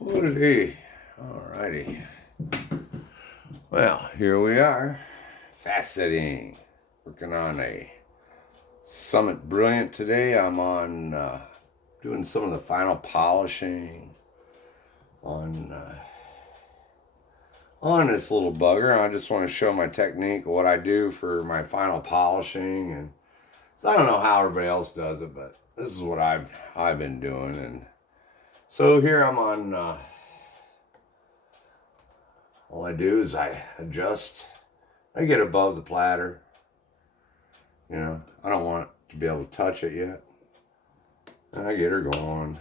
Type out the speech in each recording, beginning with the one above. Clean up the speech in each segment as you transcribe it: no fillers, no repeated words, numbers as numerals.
Alrighty. Well, here we are. Faceting. Working on a Summit Brilliant today. I'm on doing some of the final polishing on this little bugger. I just want to show my technique, what I do for my final polishing, and so I don't know how everybody else does it, but this is what I've been doing. And so here I'm on. All I do is I adjust. I get above the platter. You know, I don't want to be able to touch it yet. And I get her going.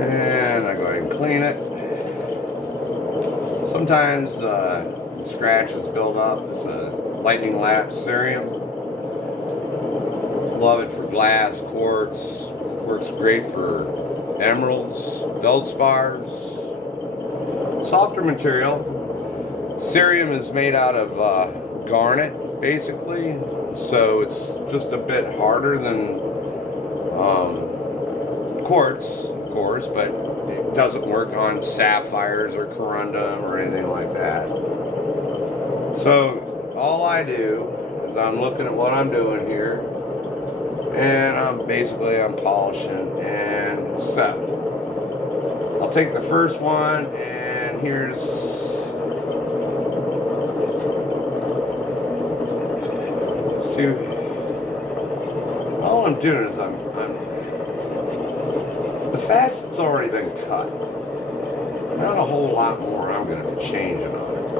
And I go ahead and clean it. Sometimes scratches build up. It's a Lightning Lap Cerium. Love it for glass, quartz. Works great for emeralds, feldspars. Softer material. Cerium is made out of garnet, basically. So it's just a bit harder than quartz, of course, but it doesn't work on sapphires or corundum or anything like that. So all I do is I'm looking at what I'm doing here, and I'm polishing and set. I'll take the first one, and here's see. All I'm doing is the facet's already been cut. Not a whole lot more I'm going to be changing on it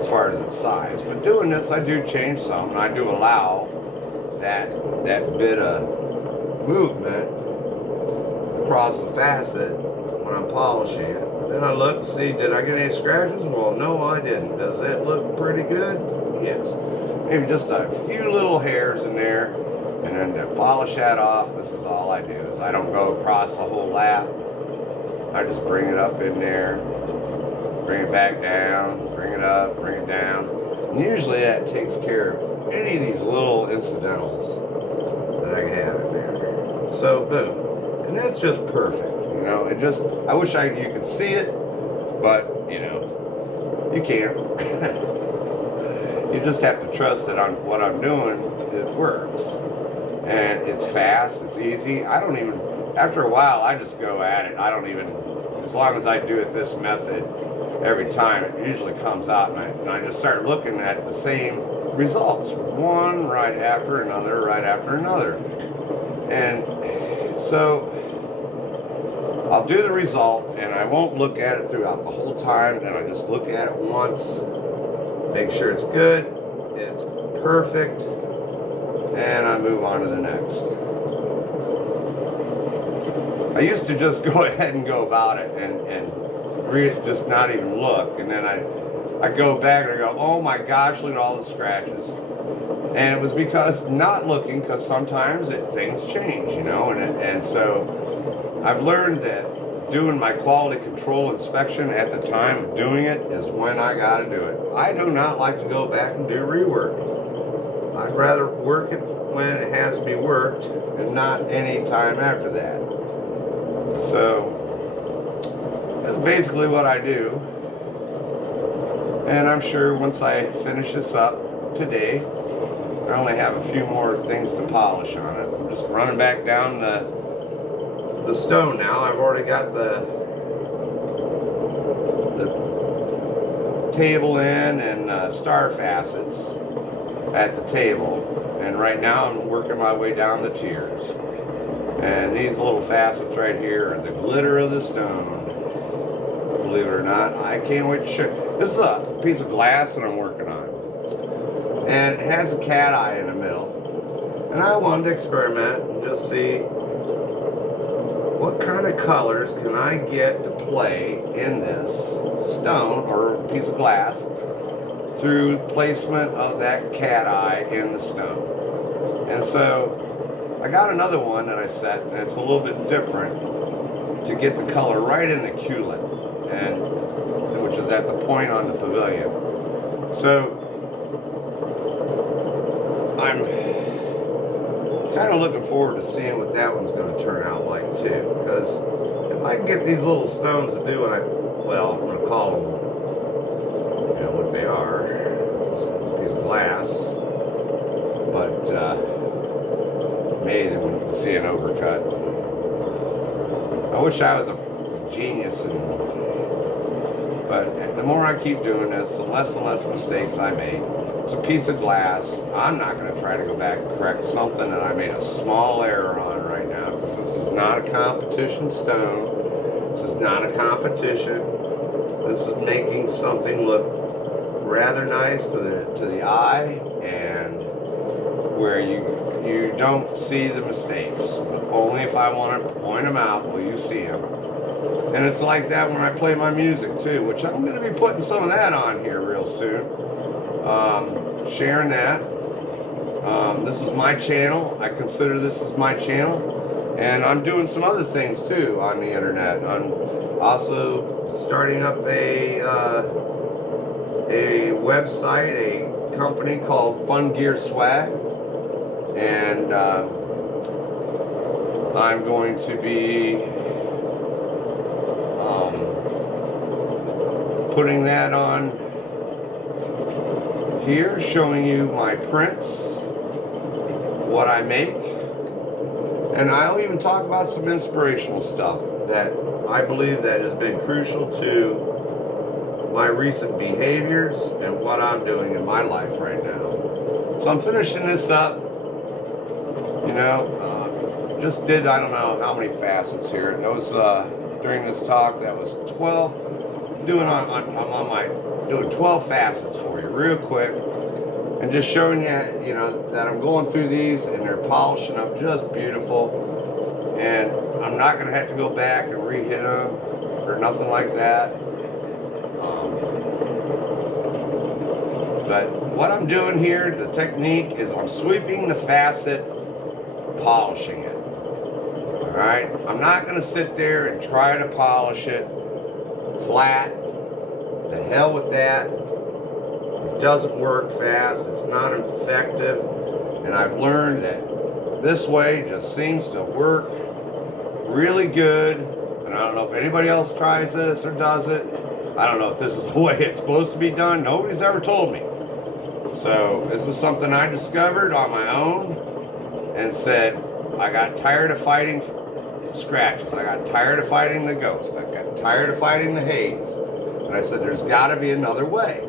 as far as its size. But doing this, I do change some, and I do allow that bit of movement across the facet when I'm polishing it. Then I look, see, did I get any scratches? Well, no, I didn't. Does it look pretty good? Yes. Maybe just a few little hairs in there. And then to polish that off, this is all I do. Is I don't go across the whole lap. I just bring it up in there, bring it back down, bring it up, bring it down. And usually that takes care of any of these little incidentals that I have in there. So boom. And that's just perfect. You know, I wish you could see it, but you know, you can't. You just have to trust that what I'm doing, it works. And it's fast, it's easy. After a while, I just go at it. As long as I do it this method every time, it usually comes out, and I just start looking at the same results. One right after another, right after another. And so I'll do the result, and I won't look at it throughout the whole time, and I just look at it once, make sure it's good, it's perfect, and I move on to the next. I used to just go ahead and go about it and just not even look, and then I go back and I go, oh my gosh, look at all the scratches. And it was because not looking, because sometimes things change, you know, and so I've learned that doing my quality control inspection at the time of doing it is when I got to do it. I do not like to go back and do rework. I'd rather work it when it has to be worked and not any time after that. So that's basically what I do. And I'm sure once I finish this up today, I only have a few more things to polish on it. I'm just running back down the stone now. I've already got the table in and star facets at the table, and right now I'm working my way down the tiers. And these little facets right here are the glitter of the stone. Believe it or not, I can't wait to show you. This is a piece of glass that I'm working on, and it has a cat eye in the middle. And I wanted to experiment and just see what kind of colors can I get to play in this stone or piece of glass through placement of that cat eye in the stone. And so I got another one that I set, and it's a little bit different, to get the color right in the culet, and which is at the point on the pavilion. So I'm kind of looking forward to seeing what that one's going to turn out like too. Because if I can get these little stones to do what well, I'm going to call them, you know, what they are. It's a piece of glass. But amazing when you can see an overcut. I wish I was a genius, but the more I keep doing this, the less and less mistakes I make. It's a piece of glass. I'm not going to try to go back and correct something that I made a small error on right now, because this is not a competition stone. This is not a competition. This is making something look rather nice to the eye, and where you don't see the mistakes. But only if I want to point them out will you see them. And it's like that when I play my music too, which I'm going to be putting some of that on here real soon. Sharing that. This is my channel. I consider this as my channel. And I'm doing some other things too on the internet. I'm also starting up a website, a company called Fun Gear Swag. And I'm going to be putting that on here, showing you my prints, what I make, and I'll even talk about some inspirational stuff that I believe that has been crucial to my recent behaviors and what I'm doing in my life right now. So I'm finishing this up, you know, just did, I don't know how many facets here, and those, during this talk, that was 12, doing 12 facets for you real quick, and just showing you, you know, that I'm going through these and they're polishing up just beautiful, and I'm not going to have to go back and re-hit them or nothing like that. But what I'm doing here, the technique is I'm sweeping the facet, polishing it. Alright, I'm not going to sit there and try to polish it flat. The hell with that. It doesn't work fast. It's not effective. And I've learned that this way just seems to work really good. And I don't know if anybody else tries this or does it. I don't know if this is the way it's supposed to be done. Nobody's ever told me. So this is something I discovered on my own and said, I got tired of fighting scratches. I got tired of fighting the ghost. I got tired of fighting the haze. And I said, there's got to be another way.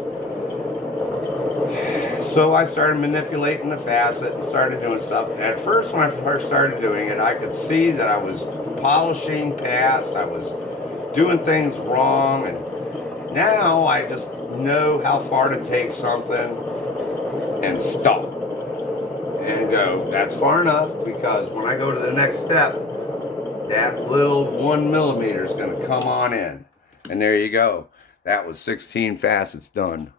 So I started manipulating the facet and started doing stuff. At first, when I first started doing it, I could see that I was polishing past. I was doing things wrong. And now I just know how far to take something and stop and go, that's far enough, because when I go to the next step, that little 1 millimeter is going to come on in. And there you go. That was 16 facets done.